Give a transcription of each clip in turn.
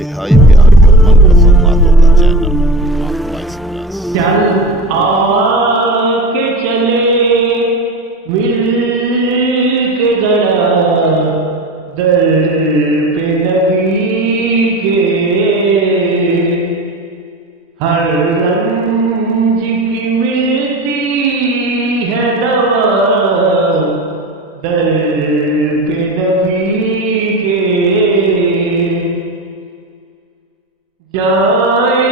انتہائی پیاری اور من پسند باتوں کا چینل وائس پلس۔ چل آ کے چلے مل کے ذرا در پہ نبی کے، ہر رنج کی ملتی ہے دوا در پہ نبی کے، جائے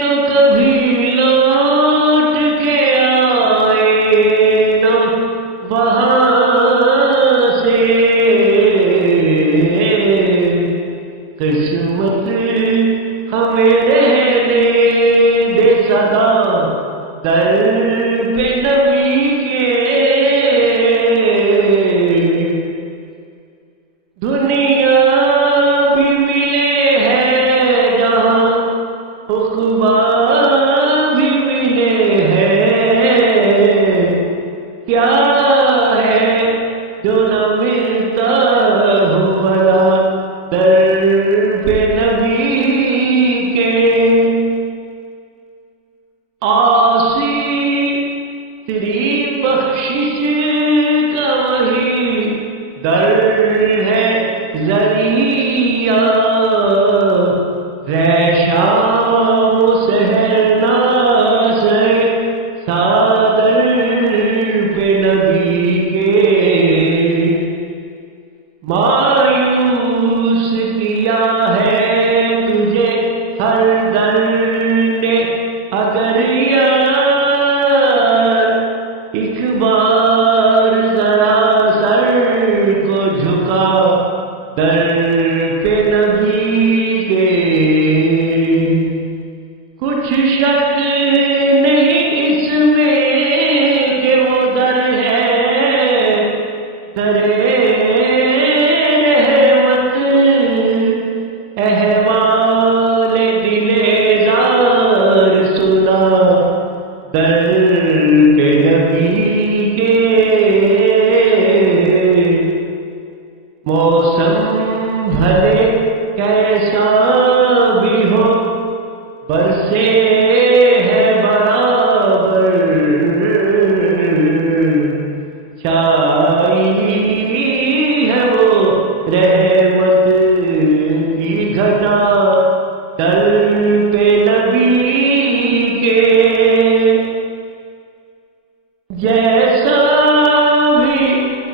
تو کبھی لوٹ کے آئے نہ وہاں سے، قسمت ہمیں رہنے دے سدا در پہ نبی کے، دنیا بھی ملے ہے جہاں عقبیٰ بھی ملے ہے، کیا ہے جو نہ ملتا ہو بھلا در پہ نبی کے، آسی تیری بخشش کا وہی در ہے ذریعہ، ریشام و سحر ناصر سادر پہ نبی کے، مایوس کیا ہے تجھے ہر در نے اگر یار، ایک بار ذرا سر کو جھکا در پہ نبی کے، کچھ شک نہیں اس میں کہ وہ در ہے در رحمت، احوال دل زار سنا در پہ نبی کے، موسم بھلے کیسا بھی ہو برسے ہے برابر، چھائی ہے وہ رحمت کی گھٹا در پہ نبی کے، جیسا بھی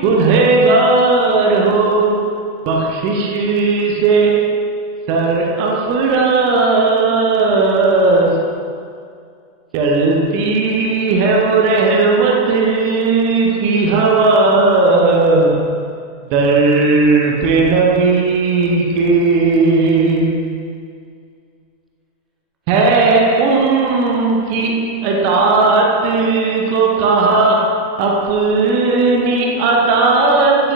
گنہگار ہو بخشش سے سر افراز، چلتی ہے وہ رحمت کی ہوا در پہ نبی کے، ہے ان کی اطاعت کو کہا اپنی اطاعت،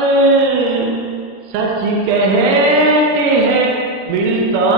سچ کہتے ہیں ملتا